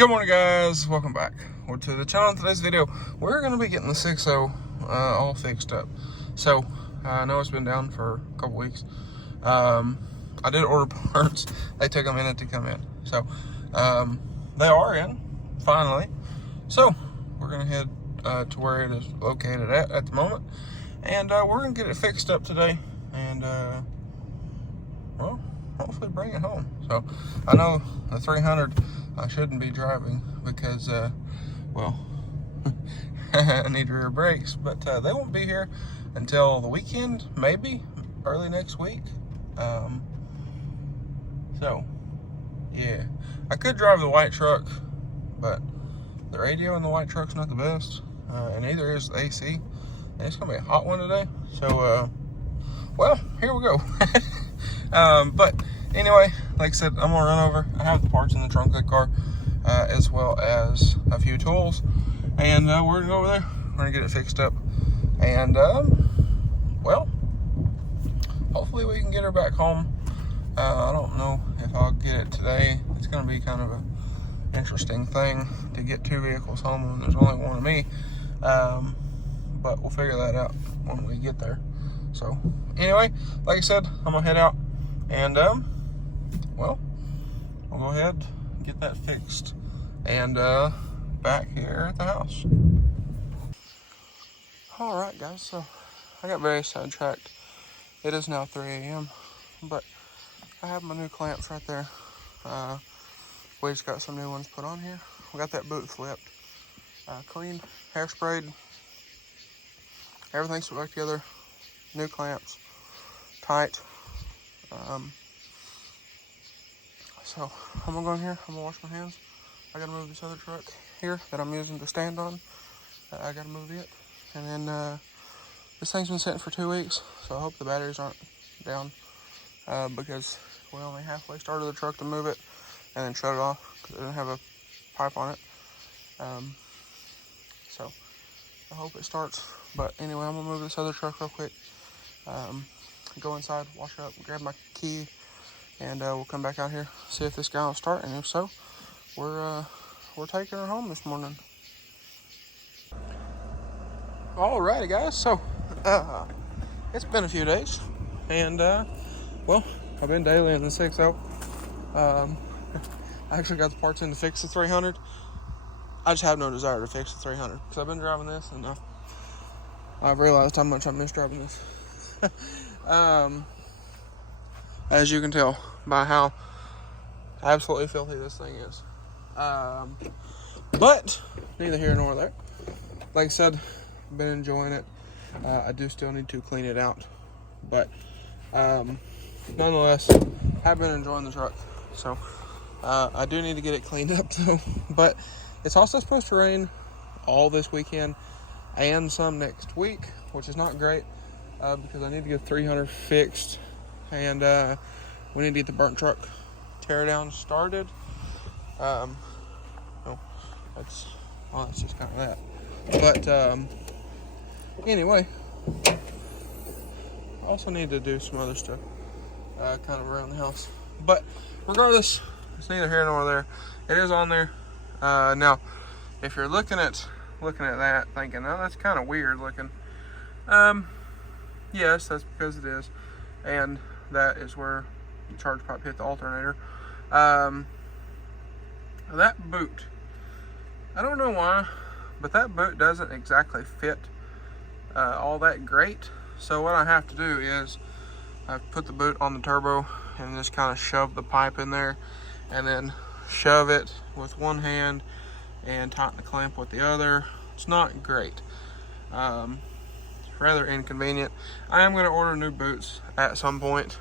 Good morning, guys. Welcome back to the channel. In today's video, we're going to be getting the 6.0 all fixed up. So I know it's been down for a couple weeks. I did order parts. They took a minute to come in, so they are in finally. So we're going to head to where it is located at the moment, and we're going to get it fixed up today, and well, hopefully bring it home. So I know the 300 I shouldn't be driving because well, I need rear brakes, but they won't be here until the weekend, maybe early next week. So yeah, I could drive the white truck, but the radio in the white truck's not the best, and neither is the AC, and it's gonna be a hot one today. So well, here we go. But anyway, like I said, I'm gonna run over. I have the parts in the trunk of the car, as well as a few tools, and we're gonna go over there. We're gonna get it fixed up, and well, hopefully we can get her back home. I don't know if I'll get it today. It's gonna be kind of an interesting thing to get two vehicles home when there's only one of me, but we'll figure that out when we get there. So anyway, like I said, I'm gonna head out, and well, I'll go ahead and get that fixed, and back here at the house. All right, guys, so I got very sidetracked. It is now 3 a.m., but I have my new clamps right there. We just got some new ones put on here. We got that boot flipped, cleaned, hairsprayed, everything's put back together. New clamps, tight. So I'm gonna go in here, I'm gonna wash my hands. I gotta move this other truck here that I'm using to stand on. I gotta move it. And then this thing's been sitting for 2 weeks, so I hope the batteries aren't down, because we only halfway started the truck to move it and then shut it off because it didn't have a pipe on it. So I hope it starts. But anyway, I'm gonna move this other truck real quick. Go inside, wash up, grab my key, and we'll come back out here, see if this guy will start, and if so, we're taking her home this morning. Alrighty, guys, so it's been a few days, and well, I've been daily in the 6.0. I actually got the parts in to fix the 300. I just have no desire to fix the 300 because I've been driving this, and I've realized how much I miss driving this. As you can tell by how absolutely filthy this thing is. But neither here nor there. Like I said, I've been enjoying it. I do still need to clean it out, but nonetheless, I've been enjoying the truck. So I do need to get it cleaned up though. But it's also supposed to rain all this weekend and some next week, which is not great. Because I need to get 300 fixed, and we need to get the burnt truck tear down started. No, that's just kind of that. But anyway, I also need to do some other stuff, kind of around the house. But regardless, it's neither here nor there. It is on there. Now, if you're looking at that, thinking, oh, that's kind of weird looking. Yes, that's because it is, and that is where the charge pipe hit the alternator. That boot, I don't know why, but that boot doesn't exactly fit all that great. So what I have to do is I put the boot on the turbo and just kind of shove the pipe in there, and then shove it with one hand and tighten the clamp with the other. It's not great. Rather inconvenient. I am going to order new boots at some point.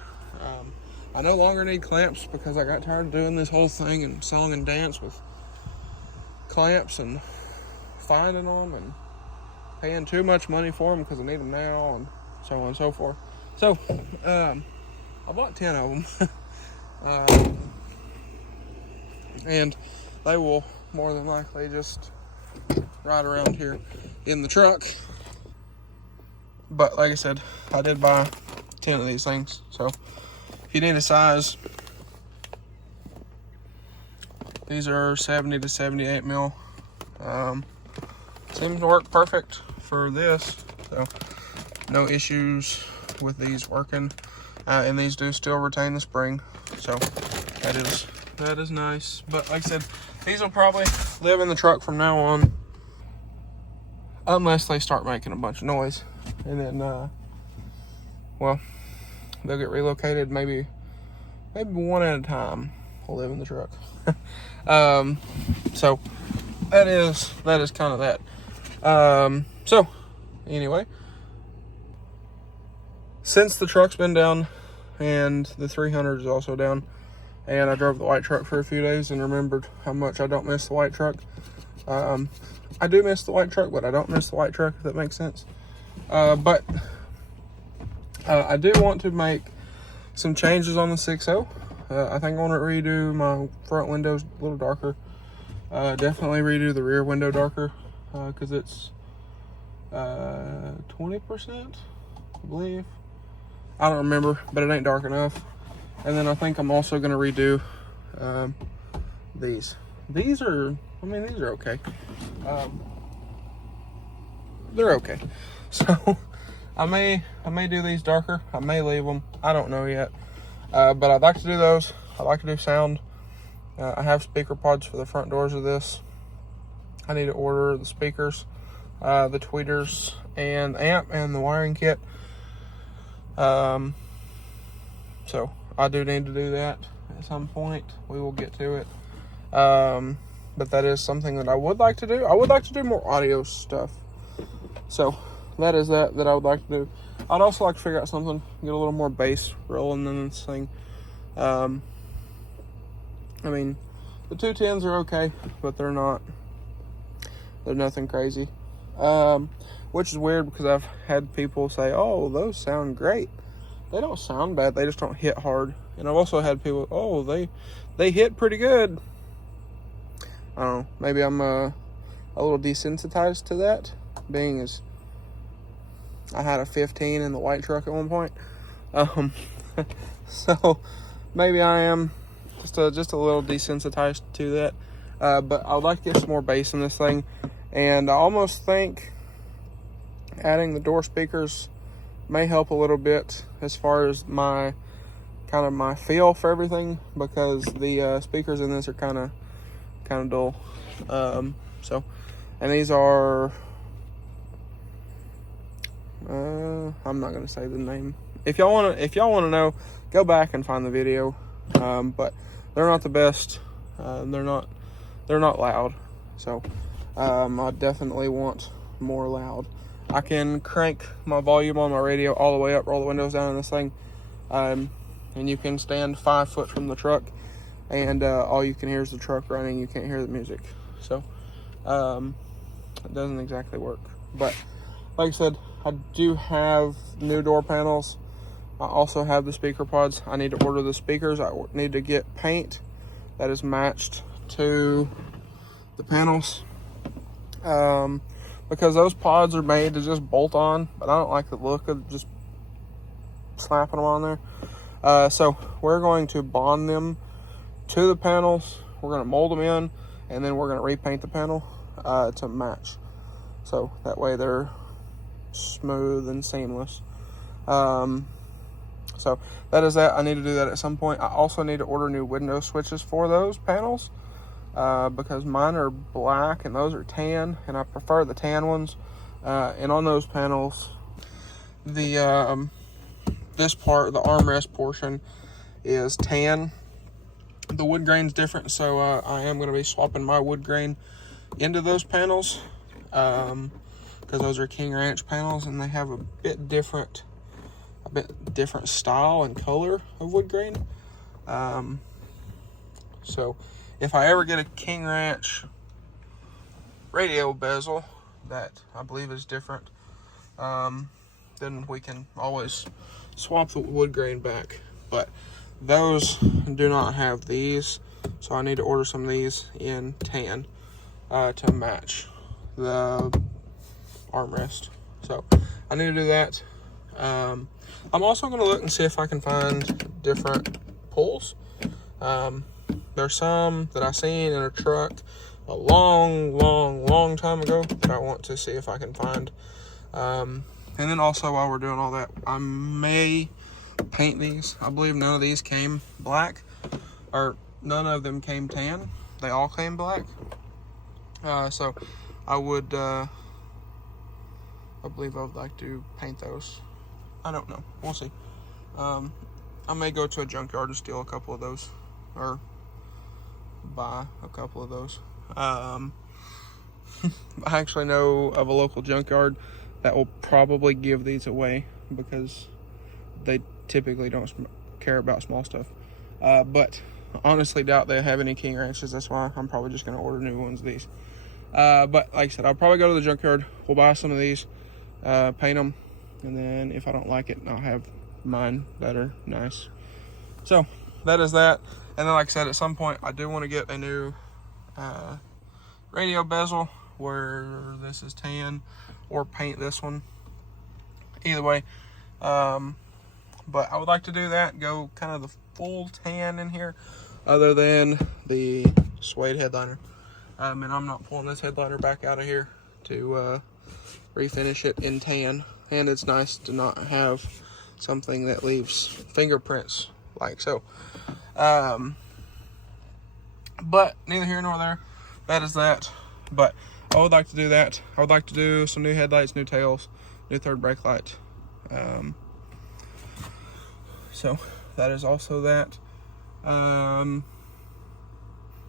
I no longer need clamps because I got tired of doing this whole thing and song and dance with clamps and finding them and paying too much money for them because I need them now, and so on and so forth. So I bought 10 of them. And they will more than likely just ride around here in the truck. But like I said, I did buy 10 of these things. So if you need a size These are 70 to 78 mil. Seems to work perfect for this, so no issues with these working. And these do still retain the spring, so that is nice. But like I said, these will probably live in the truck from now on, unless they start making a bunch of noise, and then well, they'll get relocated. Maybe one at a time will live in the truck. So that is kind of that. So anyway, since the truck's been down and the 300 is also down, and I drove the white truck for a few days and remembered how much I don't miss the white truck. I do miss the white truck, but I don't miss the white truck, if that makes sense. But I do want to make some changes on the 6.0. I think I want to redo my front windows a little darker. Definitely redo the rear window darker, because it's 20%, I believe. I don't remember, but it ain't dark enough. And then I think I'm also going to redo these. These are okay. They're okay. So I may do these darker. I may leave them. I don't know yet. But I'd like to do those. I'd like to do sound. I have speaker pods for the front doors of this. I need to order the speakers, the tweeters, and amp, and the wiring kit. So I do need to do that at some point. We will get to it. But that is something that I would like to do. I would like to do more audio stuff. So that is that I would like to do. I'd also like to figure out something, get a little more bass rolling in this thing. I mean, the 210s are okay, but they're nothing crazy. Which is weird, because I've had people say, oh, those sound great. They don't sound bad, they just don't hit hard. And I've also had people, oh, they hit pretty good. I don't know, maybe I'm a little desensitized to that, being as I had a 15 in the white truck at one point. So maybe I am just a little desensitized to that. But I would like to get some more bass in this thing. And I almost think adding the door speakers may help a little bit as far as my feel for everything, because the speakers in this are kind of dull. So, and these are I'm not gonna say the name. If y'all wanna know, go back and find the video. But they're not the best. They're not loud. So I definitely want more loud. I can crank my volume on my radio all the way up, roll the windows down in this thing, and you can stand 5 foot from the truck, and all you can hear is the truck running. You can't hear the music. So it doesn't exactly work. But like I said, I do have new door panels. I also have the speaker pods. I need to order the speakers. I need to get paint that is matched to the panels, because those pods are made to just bolt on, but I don't like the look of just slapping them on there. So we're going to bond them to the panels. We're going to mold them in, and then we're going to repaint the panel to match, so that way they're smooth and seamless. So that is that. I need to do that at some point. I also need to order new window switches for those panels, because mine are black and those are tan, and I prefer the tan ones. And on those panels, the this part, the armrest portion, is tan. The wood grain's different, so I am going to be swapping my wood grain into those panels, because those are King Ranch panels, and they have a bit different style and color of wood grain. So if I ever get a King Ranch radio bezel that I believe is different, then we can always swap the wood grain back. But those do not have these, so I need to order some of these in tan to match the armrest. So I need to do that. I'm also going to look and see if I can find different pulls, There's some that I seen in a truck a long time ago that I want to see if I can find. And then also, while we're doing all that, I may paint these. I believe none of these came black, or none of them came tan. They all came black. So I would, I believe I would like to paint those. I don't know. We'll see. I may go to a junkyard and steal a couple of those, or buy a couple of those. I actually know of a local junkyard that will probably give these away because they typically don't care about small stuff. But honestly doubt they have any King Ranches. That's why I'm probably just going to order new ones of these. But like I said, I'll probably go to the junkyard. We'll buy some of these, paint them, and then if I don't like it, I'll have mine that are nice. So that is that. And then, like I said, at some point I do want to get a new radio bezel where this is tan, or paint this one. Either way, but I would like to do that, go kind of the full tan in here, other than the suede headliner. And I'm not pulling this headliner back out of here to refinish it in tan. And it's nice to not have something that leaves fingerprints like so. But neither here nor there. That is that. But I would like to do that. I would like to do some new headlights, new tails, new third brake light. So that is also that.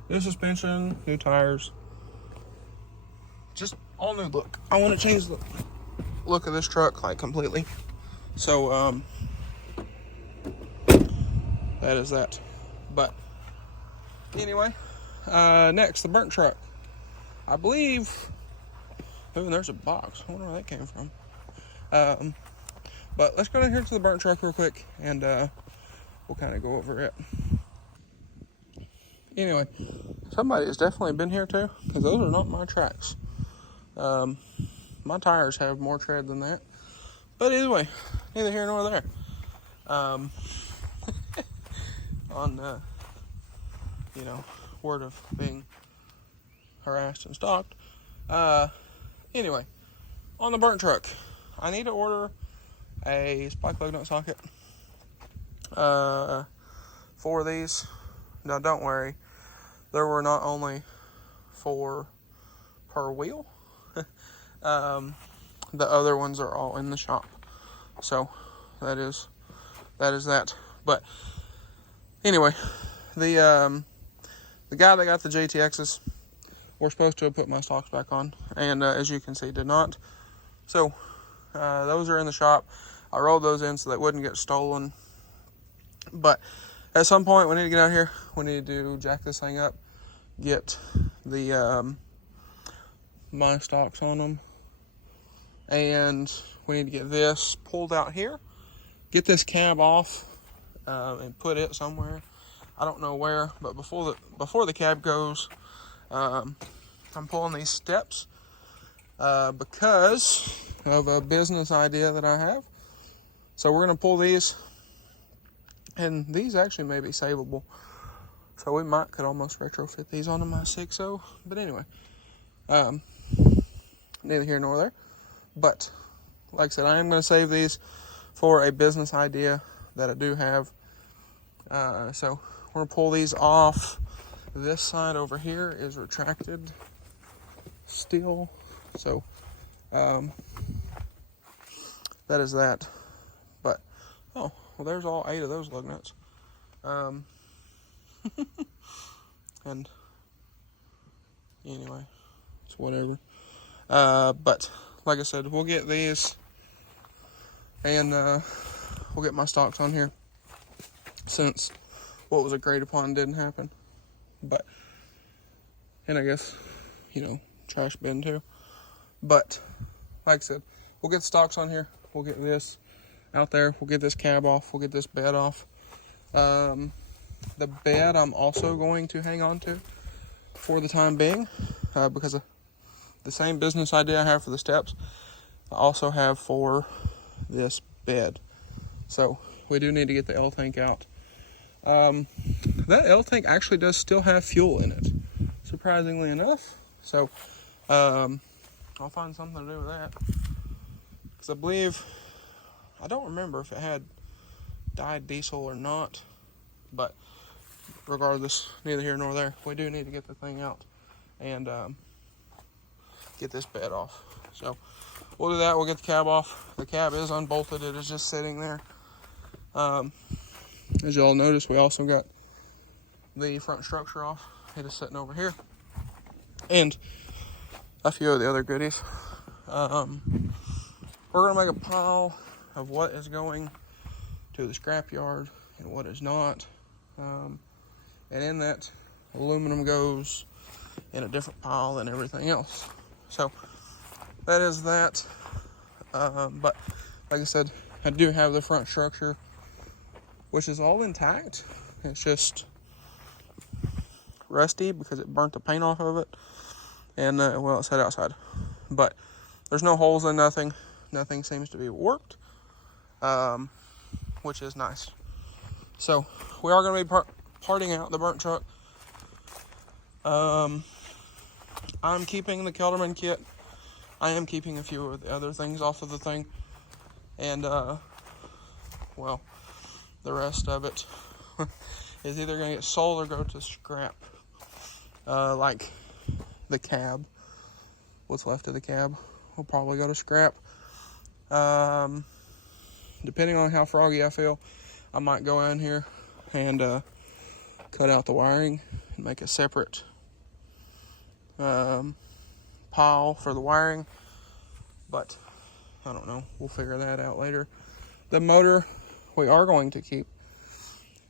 New suspension, new tires, just all new look. I want to change the look of this truck like completely. So that is that. But anyway, next, the burnt truck. I believe, oh, there's a box. I wonder where that came from. But let's go down here to the burnt truck real quick, and we'll kind of go over it. Anyway, somebody has definitely been here too, because those are not my tracks. My tires have more tread than that. But either way, neither here nor there. On word of being harassed and stalked. Anyway, on the burnt truck, I need to order a spike plug nut socket for these. Now, don't worry, there were not only 4 per wheel. The other ones are all in the shop. So that is that. But anyway, the guy that got the JTXs, we're supposed to have put my stocks back on, and as you can see, did not. So those are in the shop. I rolled those in so they wouldn't get stolen. But at some point, we need to get out here. We need to jack this thing up, get the my stocks on them, and we need to get this pulled out here, get this cab off, and put it somewhere. I don't know where, but before the cab goes, I'm pulling these steps because of a business idea that I have. So we're going to pull these, and these actually may be savable. So we could almost retrofit these onto my 6.0. But anyway, neither here nor there. But like I said, I am going to save these for a business idea that I do have. So we're going to pull these off. This side over here is retracted still. So that is that. But oh, well, there's all 8 of those lug nuts. And anyway, it's whatever. But like I said, we'll get these, and we'll get my stocks on here, since what was agreed upon didn't happen. But, and I guess, trash bin too. But like I said, we'll get the stocks on here. We'll get this out there. We'll get this cab off. We'll get this bed off. The bed I'm also going to hang on to for the time being, because of the same business idea I have for the steps, I also have for this bed. So we do need to get the L tank out. that L tank actually does still have fuel in it, surprisingly enough. So I'll find something to do with that, because I believe, I don't remember if it had dyed diesel or not, but regardless, neither here nor there. We do need to get the thing out and get this bed off. So we'll do that. We'll get the cab off. The cab is unbolted. It is just sitting there. As y'all notice, we also got the front structure off. It is sitting over here, and a few of the other goodies. We're gonna make a pile of what is going to the scrapyard and what is not, and in that, aluminum goes in a different pile than everything else. So that is that. But like I said, I do have the front structure, which is all intact. It's just rusty because it burnt the paint off of it, and well, it's set outside. But there's no holes in nothing. Nothing seems to be warped, which is nice. So we are going to be parting out the burnt truck. I'm keeping the Kelderman kit. I am keeping a few of the other things off of the thing, and well, the rest of it is either going to get sold or go to scrap. Like the cab, what's left of the cab will probably go to scrap. Depending on how froggy I feel, I might go in here and cut out the wiring and make a separate pile for the wiring, but I don't know. We'll figure that out later. The motor we are going to keep,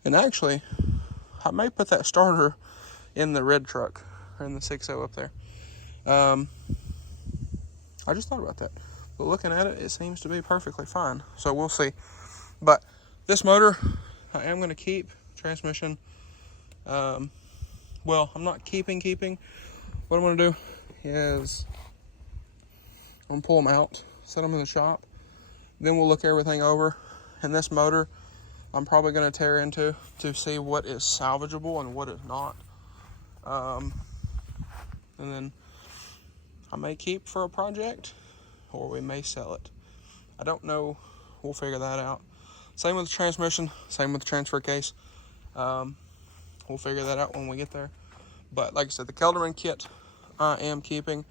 and actually I may put that starter in the red truck, or in the 6.0 up there. I just thought about that, but looking at it, it seems to be perfectly fine, so we'll see. But this motor I am going to keep. Transmission, well, I'm not keeping. What I'm going to do is I'm going to pull them out, set them in the shop, then we'll look everything over. And this motor I'm probably going to tear into to see what is salvageable and what is not. And then I may keep for a project, or we may sell it. I don't know. We'll figure that out. Same with the transmission, same with the transfer case. We'll figure that out when we get there. But like I said, the Kelderman kit I am keeping.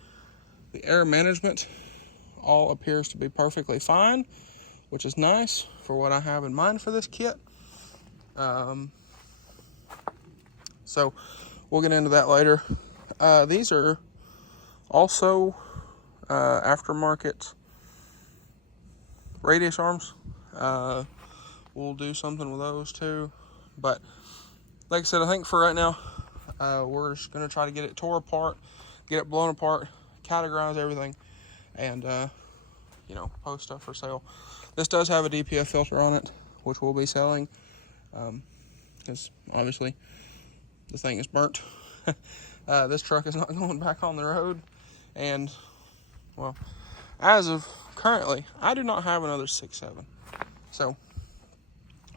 The air management all appears to be perfectly fine, which is nice for what I have in mind for this kit. So we'll get into that later. These are also aftermarket radius arms. We'll do something with those too. But like I said, I think for right now, we're just going to try to get it tore apart, get it blown apart, categorize everything, and post stuff for sale. This does have a DPF filter on it, which we'll be selling, because obviously the thing is burnt. This truck is not going back on the road, and well, as of currently, I do not have another 6.7, so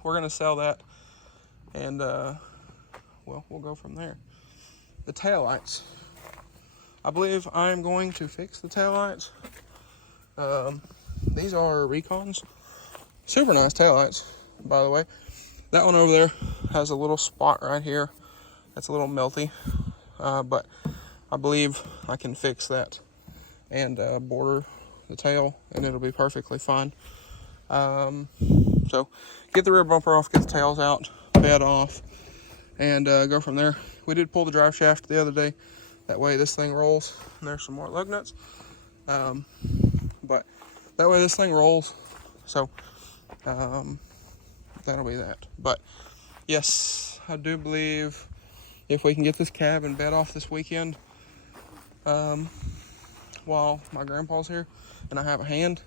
we're going to sell that, and well, we'll go from there. The taillights, I believe I'm going to fix the taillights. These are Recons, super nice taillights, by the way. That one over there has a little spot right here that's a little melty, but I believe I can fix that and border the tail, and it'll be perfectly fine. So get the rear bumper off, get the tails out, bed off, and go from there. We did pull the drive shaft the other day, that way this thing rolls, and there's some more lug nuts, but that way this thing rolls. So that'll be that. But yes, I do believe if we can get this cab and bed off this weekend, while my grandpa's here and I have a hand,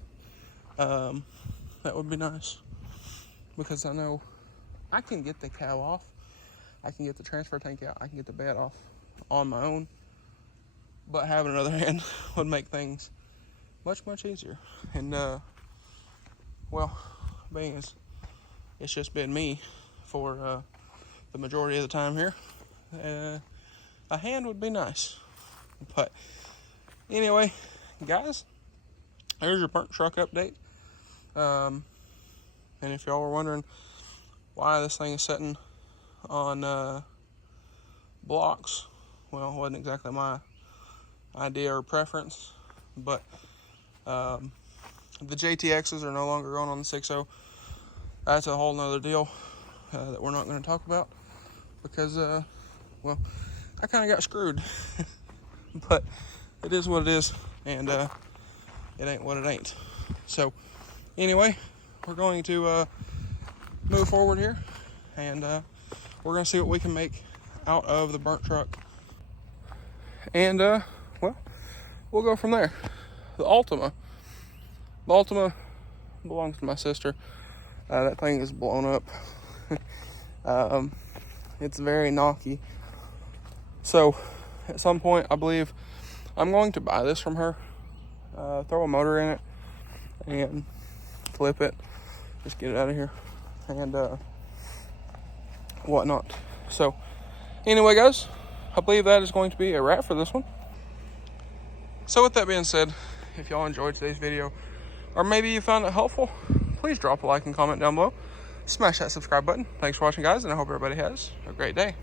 that would be nice, because I know I can get the cab off, I can get the transfer tank out, I can get the bed off on my own, but having another hand would make things much easier. And well, being as it's just been me for the majority of the time here. A hand would be nice. But anyway, guys, there's your burnt truck update. And if y'all were wondering why this thing is sitting on blocks, well, it wasn't exactly my idea or preference, but the JTXs are no longer going on the 6.0. That's a whole nother deal that we're not going to talk about because, well, I kind of got screwed. But it is what it is, and it ain't what it ain't. So anyway, we're going to move forward here, and we're going to see what we can make out of the burnt truck. And, well, we'll go from there. The Ultima belongs to my sister. That thing is blown up. It's very knocky. So at some point, I believe I'm going to buy this from her, throw a motor in it, and flip it. Just get it out of here and whatnot. So anyway, guys, I believe that is going to be a wrap for this one. So with that being said, if y'all enjoyed today's video, or maybe you found it helpful, please drop a like and comment down below. Smash that subscribe button. Thanks for watching, guys, and I hope everybody has a great day.